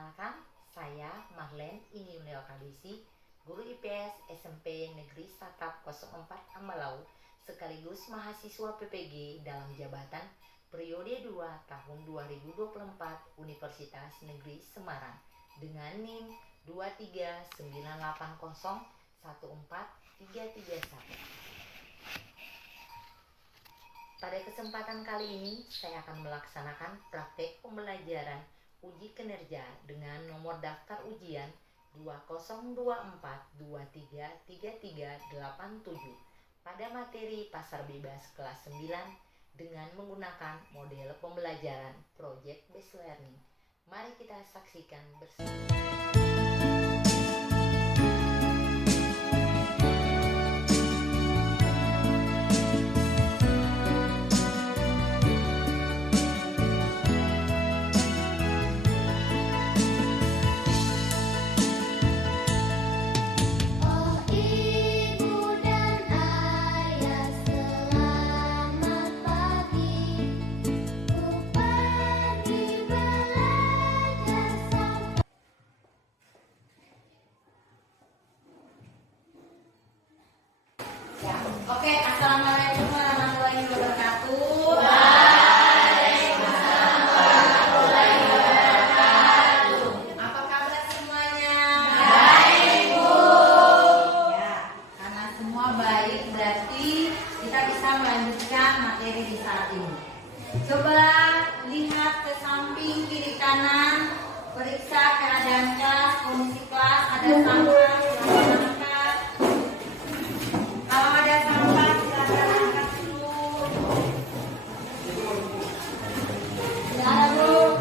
Perkenalkan, saya Marlen Iniuleo Kadisi, guru IPS SMP Negeri Satap 04 Ambalaw, sekaligus mahasiswa PPG dalam jabatan periode 2 tahun 2024 Universitas Negeri Semarang dengan NIM 23908014331. Pada kesempatan kali ini, saya akan melaksanakan praktek pembelajaran uji kinerja dengan nomor daftar ujian 2024233387 pada materi pasar bebas kelas 9 dengan menggunakan model pembelajaran Project Based Learning. Mari kita saksikan bersama. Oke, assalamualaikum warahmatullahi wabarakatuh. Waalaikumsalam warahmatullahi wabarakatuh. Apa kabar semuanya? Baik, Bu. Ya, karena semua baik berarti kita bisa melanjutkan materi di saat ini. Coba lihat ke samping kiri kanan, periksa keadaan kelas, kondisi kelas, ada sampah. Kalau ada sampah silakan angkat dulu. Sudah, Bu?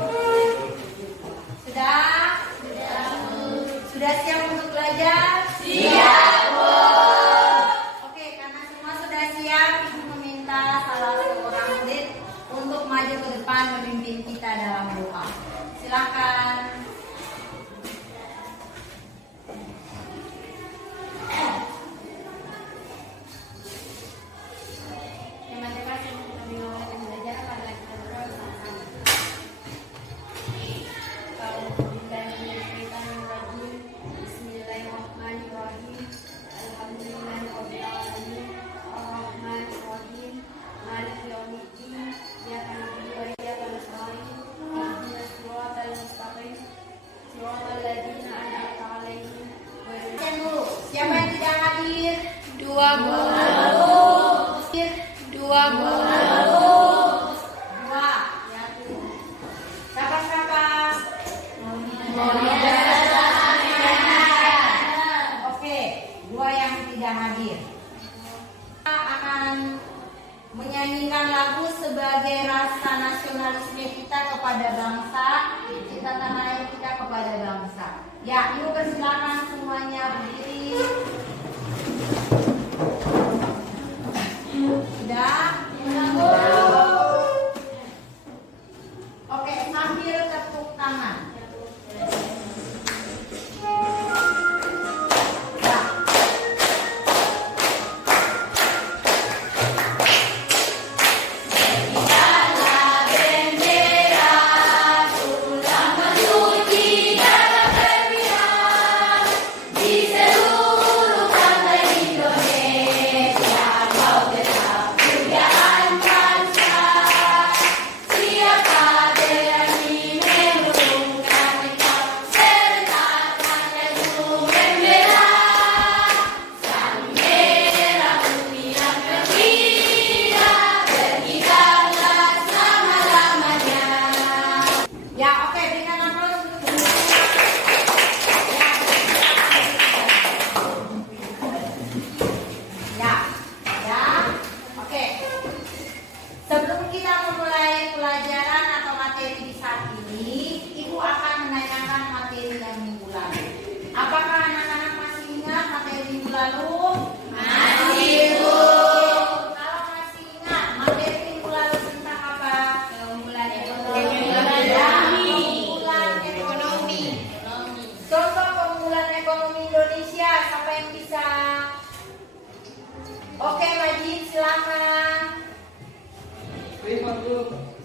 Sudah siap untuk belajar? Siap, Bu. Oke, karena semua sudah siap, Ibu meminta salah seorang murid untuk maju ke depan memimpin kita dalam doa. Silakan. Siapa yang tidak hadir? Dua guru. Ya, siapa? Oke, dua yang tidak hadir. Kita akan menyanyikan lagu sebagai rasa nasionalisme kita kepada bangsa, cinta tanah air kita kepada bangsa. Ya, Ibu persilakan semuanya berdiri. Sudah? Oke, sambil tepuk tangan.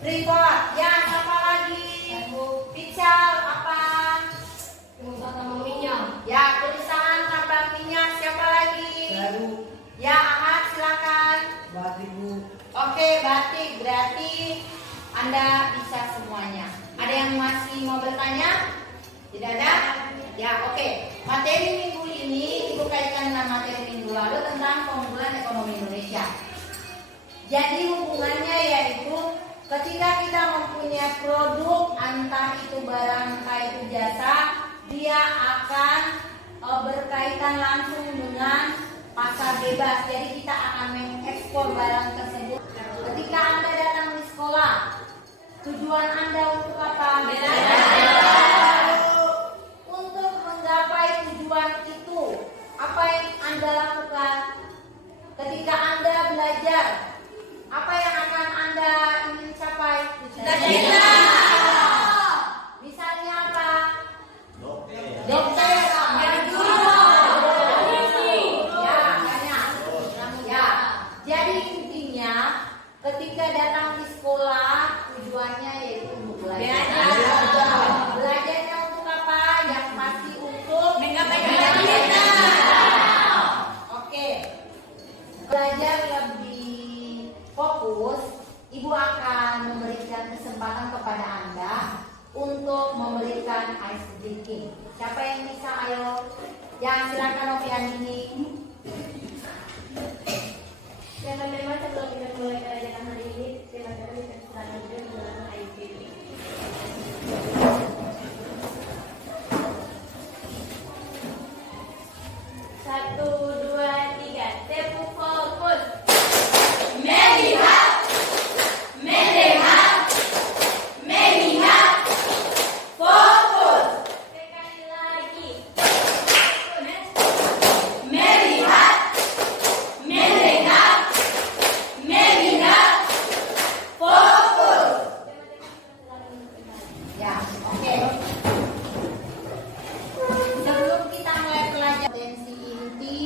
Report. Ya, apa lagi? Pical apa? Anda bisa semuanya. Ada yang masih mau bertanya? Tidak ada? Ya, oke. Materi minggu ini Ibu kaitkan dengan materi minggu lalu tentang keunggulan ekonomi Indonesia. Jadi hubungannya yaitu ketika kita mempunyai produk, entah itu barang, entah itu jasa, dia akan berkaitan langsung dengan pasar bebas. Jadi kita akan mengekspor barang tersebut. Ketika Anda datang di sekolah, tujuan Anda untuk apa? Untuk menggapai tujuan itu, apa yang Anda lakukan? Ketika Anda belajar, apa yang akan Anda ingin capai? Cita-cita. Misalnya apa? Dokter. Jadi intinya ketika datang di sekolah tujuannya yaitu untuk belajar. Belajarnya untuk apa? Yang pasti untuk menggapai cita-cita. Oke. Belajar lebih fokus, Ibu akan memberikan kesempatan kepada Anda untuk memberikan ice breaking. Siapa yang bisa? Ayo. Yang silakan Novian ini. Yang memang sebelum kita mulai kerajaan hari ini, silakan kita selanjutnya menggunakan IC. Satu, dua, tiga, tepuk fokus. Melihat, fokus. Sekali lagi. Melihat, fokus. Ya, oke. Sebelum kita mulai belajar kompetensi inti,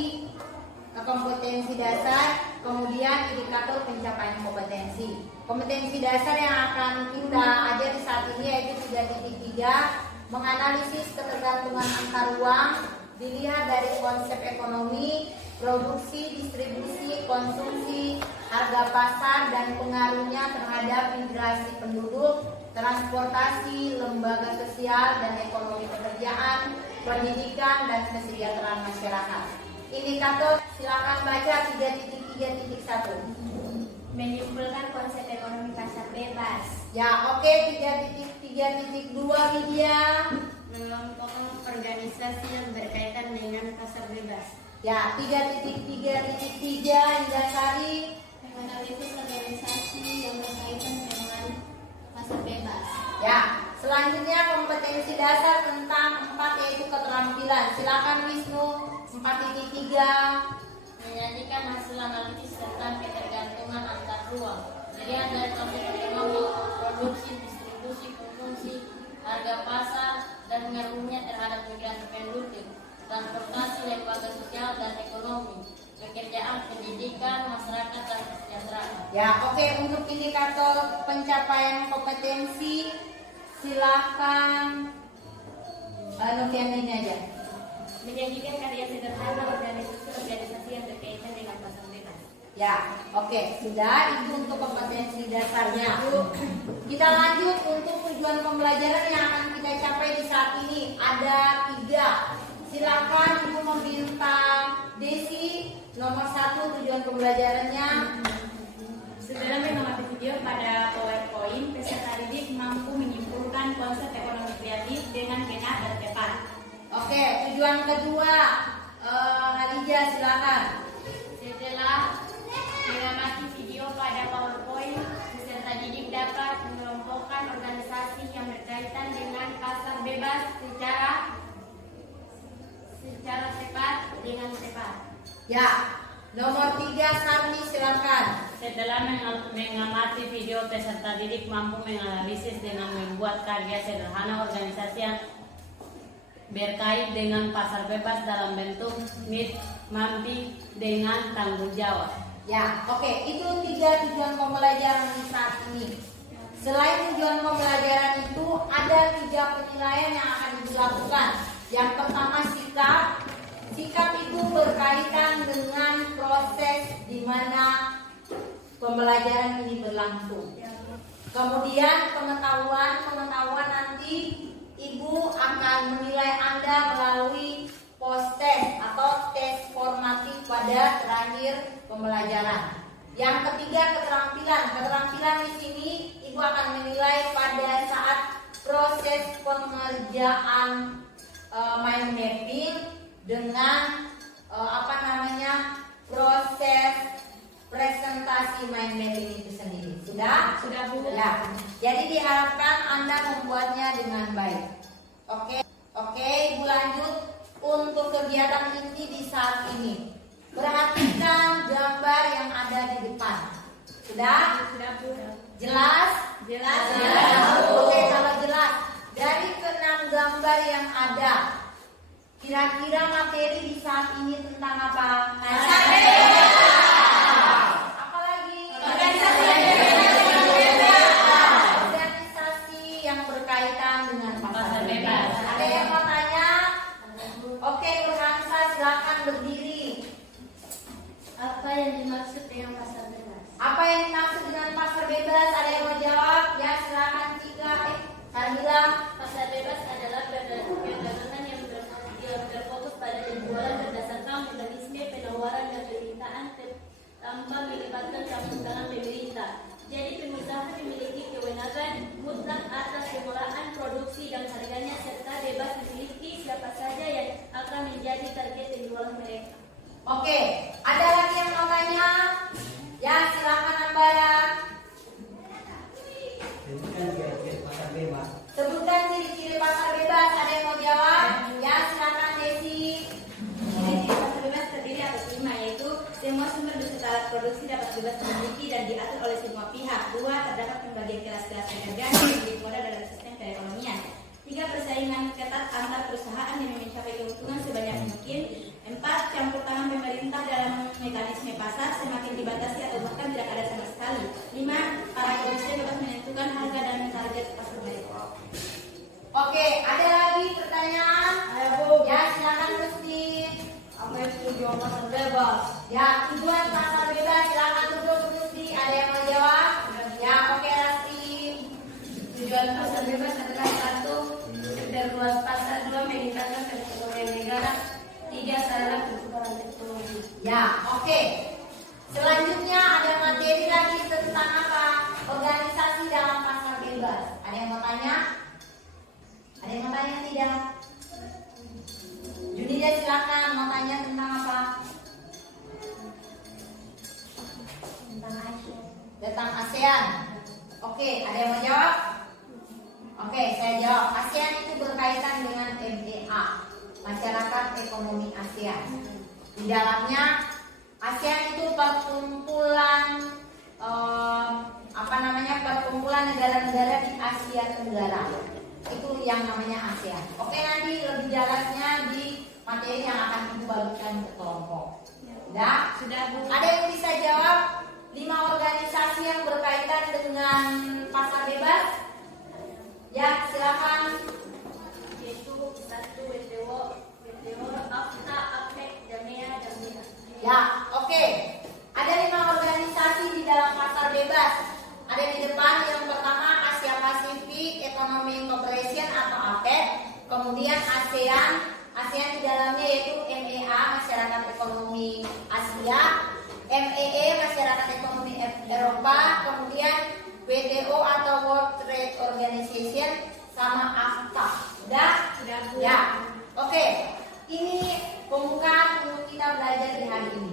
kompetensi dasar, kemudian indikator pencapaian kompetensi. Kompetensi dasar yang akan kita ajari saat ini yaitu 3.3, menganalisis ketergantungan antar uang, dilihat dari konsep ekonomi, produksi, distribusi, konsumsi, harga pasar, dan pengaruhnya terhadap migrasi penduduk, transportasi, lembaga sosial dan ekonomi pekerjaan, pendidikan, dan kesejahteraan masyarakat. Indikator, silakan baca 3.3.1. Menyimpulkan konsep ekonomi pasar bebas. Ya, oke. 3.3.2 Widya. Mengelompokkan organisasi yang berkaitan dengan pasar bebas. Ya, 3.3.3 Indasari. Menganalisis organisasi yang berkaitan dengan pasar bebas. Ya, selanjutnya kompetensi dasar tentang 4 yaitu keterampilan. Silakan Wisnu. 4.3. Menyajikan hasil analisis tentang ketergantungan antar ruang. Dilihat dari konsep ekonomi, produksi, distribusi, konsumsi, harga pasar, dan pengaruhnya terhadap migrasi penduduk, transportasi, lembaga sosial dan ekonomi, pekerjaan, pendidikan, masyarakat, dan kesejahteraan. Ya, oke. Untuk indikator pencapaian kompetensi, silakan Novian ini aja. Menyajikan karya sederhana organisasi yang berkaitan dengan pasar bebas. Ya, oke. Sudah, itu untuk kompetensi dasarnya. Kita lanjut untuk tujuan pembelajaran yang akan kita capai di saat ini. Ada 3. Silakan Ibu meminta Desi. Nomor 1 tujuan pembelajarannya. Setelah mengamati video pada PowerPoint, peserta didik mampu menyimpulkan konsep ekonomi kreatif dengan benar dan tepat. Oke, tujuan kedua, Hadijah silakan. Setelah mengamati video pada PowerPoint, peserta didik dapat mengelompokkan organisasi yang berkaitan dengan pasar bebas secara tepat dengan tepat. Ya, nomor 3 Sarmi silakan. Setelah mengamati video, peserta didik mampu menganalisis dengan membuat karya sederhana organisasi yang berkait dengan pasar bebas dalam bentuk need, mampi dengan tanggung jawab. Ya, oke. Itu 3 tujuan pembelajaran di saat ini. Selain tujuan pembelajaran itu, ada 3 penilaian yang akan dilakukan. Yang pertama sikap. Sikap itu berkaitan dengan proses di mana pembelajaran ini berlangsung. Kemudian pengetahuan nanti Ibu akan menilai Anda melalui post test atau tes formatif pada terakhir pembelajaran. Yang ketiga, keterampilan di sini Ibu akan menilai pada saat proses pengerjaan mind mapping dengan proses presentasi mind mapping itu sendiri. Sudah Bu? Ya. Jadi diharapkan Anda membuatnya dengan baik. Oke, Ibu lanjut untuk kegiatan inti di saat ini. Perhatikan gambar yang ada di depan. Sudah Bu. Jelas. Oke, kalau jelas, dari ke-6 gambar yang ada, kira-kira materi di saat ini tentang apa? Apalagi organisasi yang berkaitan dengan pasar bebas. Ada yang mau tanya? Oke, Nurhansa, silakan berdiri. Apa yang dimaksud dengan pasar bebas? Apa yang dimaksud dengan pasar bebas? Ada yang mau jawab? Ya, silakan Cika. Kamila. Pasar bebas adalah perdagangan yang berfokus pada penjualan berdasarkan mekanisme penawaran dan permintaan tanpa melibatkan campur tangan pemerintah. Jadi pengusaha memiliki kewenangan mutlak atas pengolahan produksi dan harganya serta bebas memiliki siapa saja yang akan menjadi target penjualan mereka. Oke, ada lagi yang mau tanya? Ya, silakan Ambara. Sebutkan ciri-ciri pasar bebas. Ada yang mau jawab? Ya, silakan Desi. Ciri-ciri pasar bebas terdiri atas 5, yaitu semua sumber beserta alat produksi dapat bebas dimiliki dan diatur oleh semua pihak. 2, terdapat pembagian kelas-kelas pedagang yang menjadi modal dalam sistem perekonomian. 3, persaingan ketat antar perusahaan yang mencapai keuntungan sebanyak mungkin. 4, campur tangan pemerintah dalam mekanisme pasar semakin dibatasi atau bahkan tidak ada sama sekali. 5, para produsen bebas menentukan harga dan target pasar mereka. Oke, ada lagi pertanyaan? Bu. Ya, silakan Rustin. Apa yang tujuan pasar bebas? Ya, tujuan pasar bebas, silakan duduk Rustin. Ada yang mau jawab? Ya, oke Rasti. Tujuan pasar bebas adalah 1. Memperluas pasar, 2. Meningkatkan perekonomian negara, 3. Sarana pertukaran teknologi. Ya, oke. Selanjutnya ada materi lagi tentang apa? Organisasi dalam pasar bebas. Ada yang mau tanya? Ada yang mau tanya tidak? Junida silakan mau tanya tentang apa? Tentang ASEAN. Oke, ada yang mau jawab? Oke, saya jawab. ASEAN itu berkaitan dengan MEA, Masyarakat Ekonomi ASEAN. Di dalamnya ASEAN itu perkumpulan perkumpulan negara-negara di Asia Tenggara. Itu yang namanya ASEAN. Oke, nanti lebih jelasnya di materi yang akan Ibu bagikan ke kelompok. Sudah Bu. Ada yang bisa jawab 5 organisasi yang berkaitan dengan pasar bebas? Ya, silakan. Yaitu 1. WTO, AFTA, APEC, JAMEA, dan MEA. Ya, oke. Ada 5 organisasi di dalam pasar bebas. Ada di depan, yang pertama Asia Pacific Economic Cooperation atau APEC. Kemudian ASEAN di dalamnya yaitu MEA, Masyarakat Ekonomi Asia, MEE, Masyarakat Ekonomi Eropa, kemudian WTO atau World Trade Organization, sama AFTA. Sudah Bu. Ya, oke. Ini pembukaan untuk kita belajar di hari ini.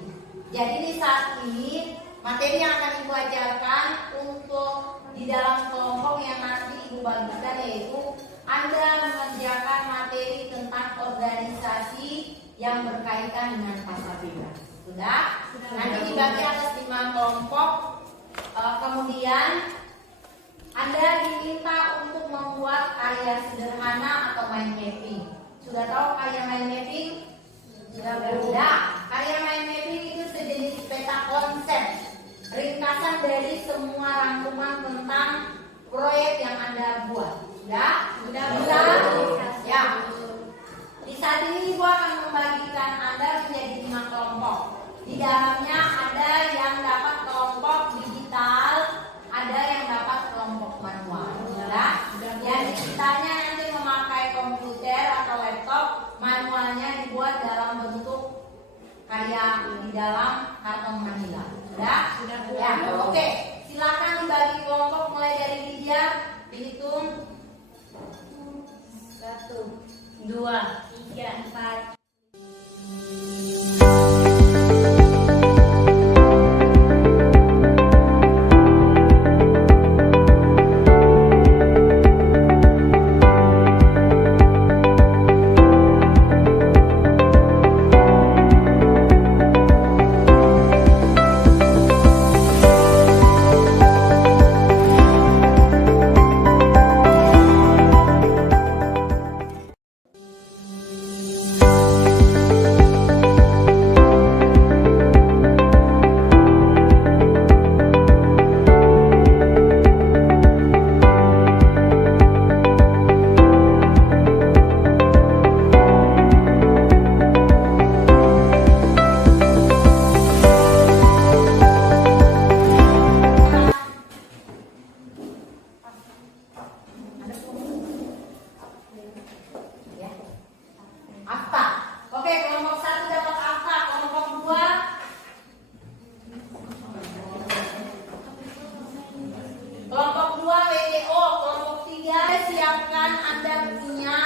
Jadi di saat ini materi yang akan Ibu ajarkan untuk di dalam kelompok yang nanti Ibu bagikan yaitu Anda mengerjakan materi tentang organisasi yang berkaitan dengan pasar bebas. Sudah? Nanti dibagi atas 5 kelompok. Kemudian Anda diminta untuk membuat karya sederhana atau mind mapping. Sudah tahu karya mind mapping? Sudah. Karya mind mapping itu sejenis peta konsep, ringkasan dari semua rangkuman tentang proyek yang Anda buat. Sudah bisa? Ya. Di saat ini Ibu akan membagikan Anda menjadi 5 kelompok. Di dalamnya ada yang dapat kelompok digital, ada yang dapat kelompok yang di dalam karton Manila. Sudah? Ya, oke. Silakan dibagi kelompok mulai dari Lydia. Dihitung 1, 2, 3, 4. Akta. Oke, kelompok 1 dapat akta, kelompok 2 WTO, kelompok 3 siapkan Anda punya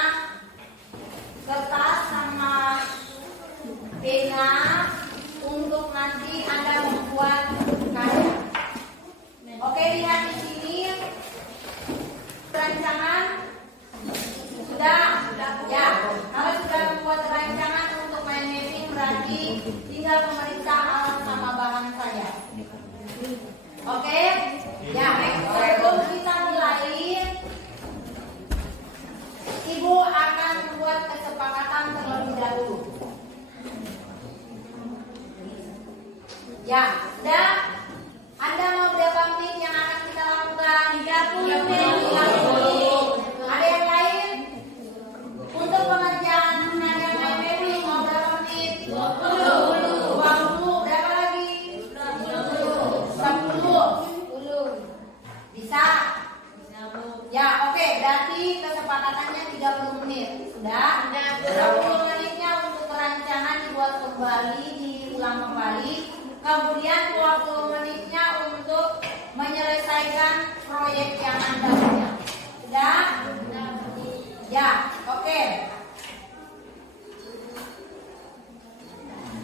kertas sama pena untuk nanti Anda membuat karya. Oke, lihat di sini rancangan sudah. Ya, kalau sudah membuat rancangan untuk main mapping berarti tinggal memeriksa alat sama bahan saja. Oke? Ya, sebelum kita mulai, Ibu akan membuat kesepakatan terlebih dahulu. Ya, sudah? Anda mau berapa menit yang akan kita lakukan? 30 menit. Ada yang lain? Untuk pengerjaan yang main mapping mau berapa menit? 20. Berapa lagi? 10. Bisa? Ya, oke. Berarti kesepakatannya 30 menit. Sudah? 10 menitnya untuk perancangan dibuat kembali, diulang kembali. Kemudian 20 menitnya untuk menyelesaikan proyek yang Anda punya. Sudah? Ya, oke.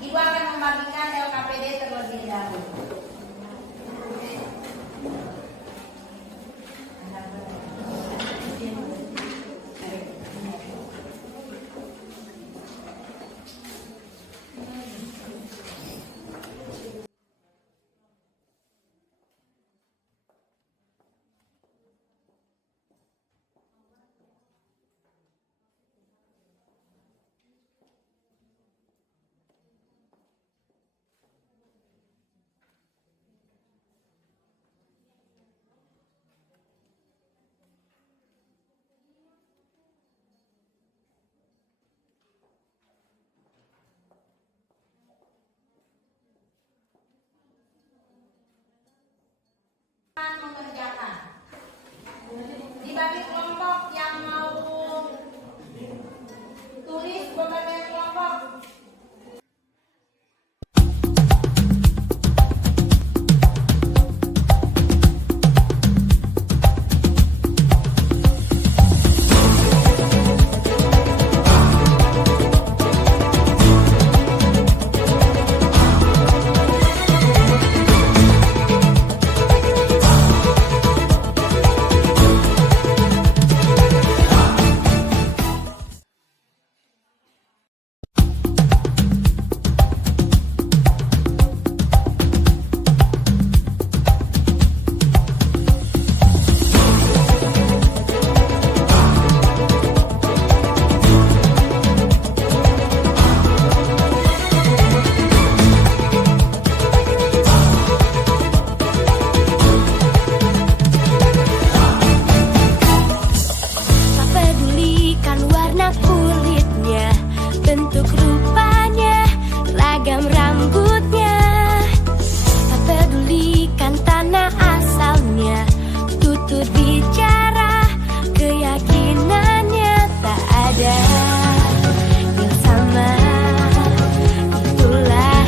Ibu akan membagikan LKPD terlebih dahulu. Mengerjakan dibagi kelompok yang mau tulis berbagai kelompok. Yang sama itulah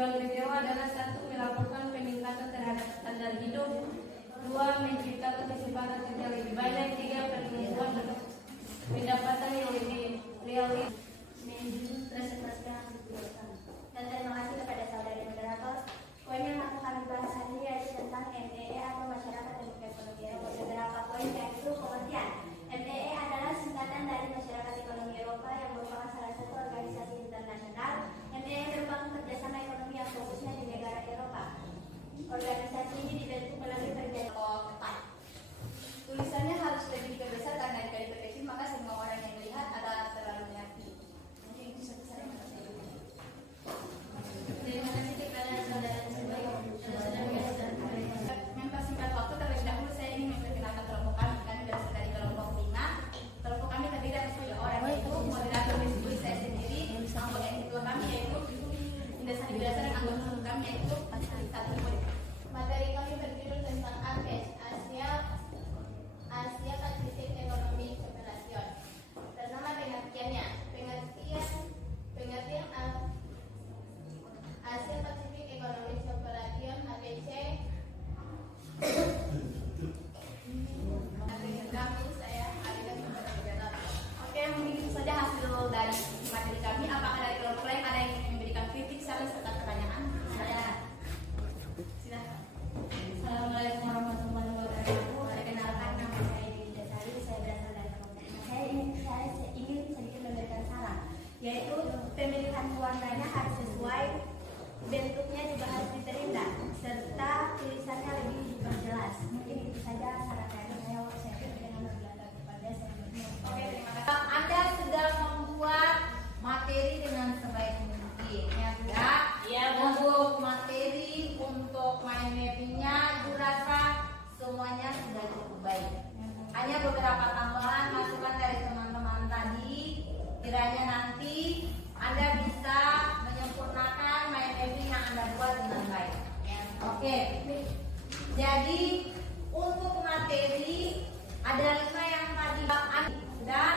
tujuan BPO adalah satu, melakukan peningkatan terhadap standar hidup, dua, menciptakan kesempatan kerja lebih banyak, tiga, peningkatan pendapatan yang lebih realistis. Dan terima kasih kepada saudari moderator. Poin yang akan kami bahas hari ini yaitu tentang MDE atau Masyarakat Demokrasi Ekonomi Eropa. Beberapa poin yaitu pengertian. MDE adalah singkatan dari Masyarakat Ekonomi Eropa yang merupakan salah satu organisasi internasional. MDE merupakan kerjasama ekonomi yang fokusnya di negara Eropa. Organisasi ini dibentuk melalui perjanjian ketat. Tulisannya harus lebih besar karena dari kecil maka semua orang yang melihat ada terlalu mengerti. Mungkin itu sebesar yang harus saya berikan. Terima kasih kepada saudara semua yang sudah menyaksikan. Mempersingkat waktu, terlebih dahulu saya ingin memperkenalkan kelompok kami. Kami berasal dari kelompok 5. Kelompok kami terdiri dari 10 orang, yaitu moderator disebut saya sendiri, anggota yang kedua kami yaitu Indasari Biasa dan anggota kami yaitu satu. Materi kami berjudul tentang APEC, Asia Pasifik Economic Cooperation. Ternama pengertiannya, pengertian Asia Pasifik Economic Cooperation (APEC). Kami, saya Alida sebagai moderator. Oke, mungkin itu saja hasil dari materi kami. Apakah dari kelompok lain ada yang ingin memberikan kritik, saran serta pertanyaan? Silakan. Assalamualaikum warahmatullahi wabarakatuh. Perkenalkan, nama saya Dinda Sari, saya berasal dari kelompok 5. Saya ingin sedikit memberikan saran, yaitu pemilihan warnanya harus sesuai, bentuknya juga harus diterima, serta tulisannya lebih diperjelas. Mungkin itu saja saran saya. Saya berikan belakang kepada saya. Oke, terima kasih. Anda sudah membuat materi dengan sebaik mungkin, ya sudah. Iya, Bu. Untuk materi, untuk mind mappingnya, durasa semuanya sudah cukup baik. Hanya beberapa tambahan masukan dari teman-teman tadi, kiranya nanti Anda bisa menyempurnakan mind mapping yang Anda buat dengan baik. Oke. Jadi untuk materi ada 5 yang tadi dan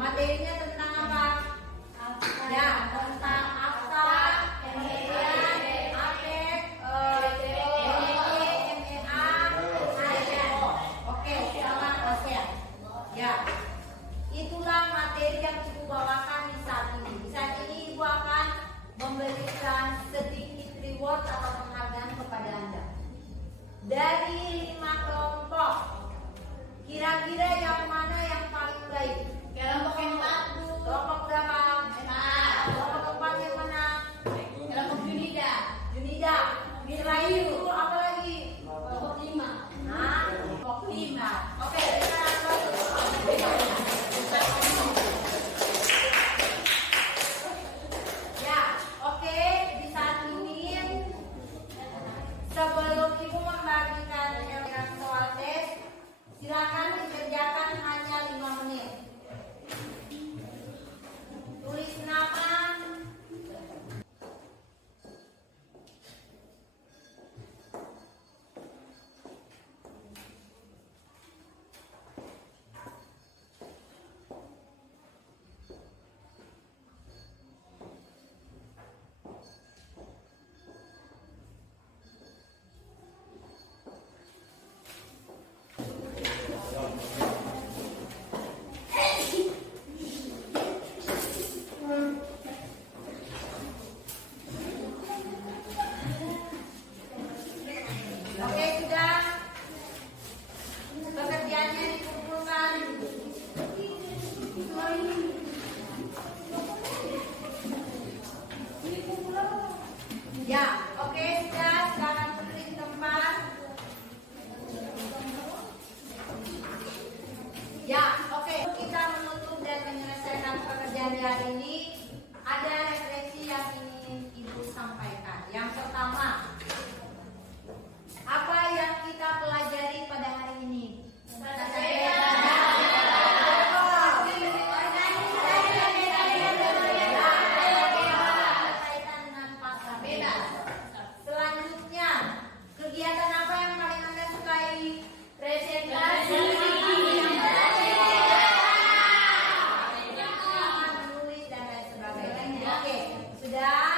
materinya tentang apa? Ya, tentang AFTA, MDA, APEC, MEA, ASEAN. Oke, sama ASEAN. Ya, itulah materi yang Ibu bawakan di saat ini. Di saat ini Ibu akan memberikan sedikit reward atau penghargaan kepada Anda. Dari 5 kelompok, kira-kira yang mana yang paling baik? Kelompok yang 4, Bu. Kelompok berapa? 4. Kelompok keempat yang mana? Kelompok Junida. Junida. Selain itu apa lagi? Kelompok 5. Nah, kelompok 5. Oke, sekarang ya, oke. Di saat ini sebelum Ibu membagikan soal tes, silakan dikerjakan hanya 5 menit. Tulis nama, oke sudah. Pekerjaannya dikumpulkan. Ya, oke sudah. Sekarang berdiri di tempat. Ya, oke. Kita menutup dan menyelesaikan pekerjaan di hari ini. Ada refleksi yang ingin Ibu sampaikan. Yang pertama, apa yang kita pelajari pada hari ini? Berkaitan dengan pasar bebas. Selanjutnya, kegiatan apa yang paling Anda sukai? Presentasi. Menulis dan lain sebagainya. Oke, sudah.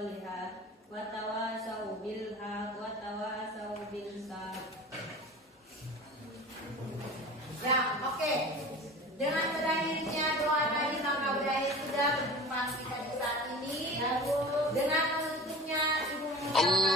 sholihat wa tawasau bil haq wa tawasau bis sabr. Ya, oke. Dengan berakhirnya doa tadi maka berakhir sudah perjumpaan kita di saat ini. Dengan menutupnya Ibu mengucapkan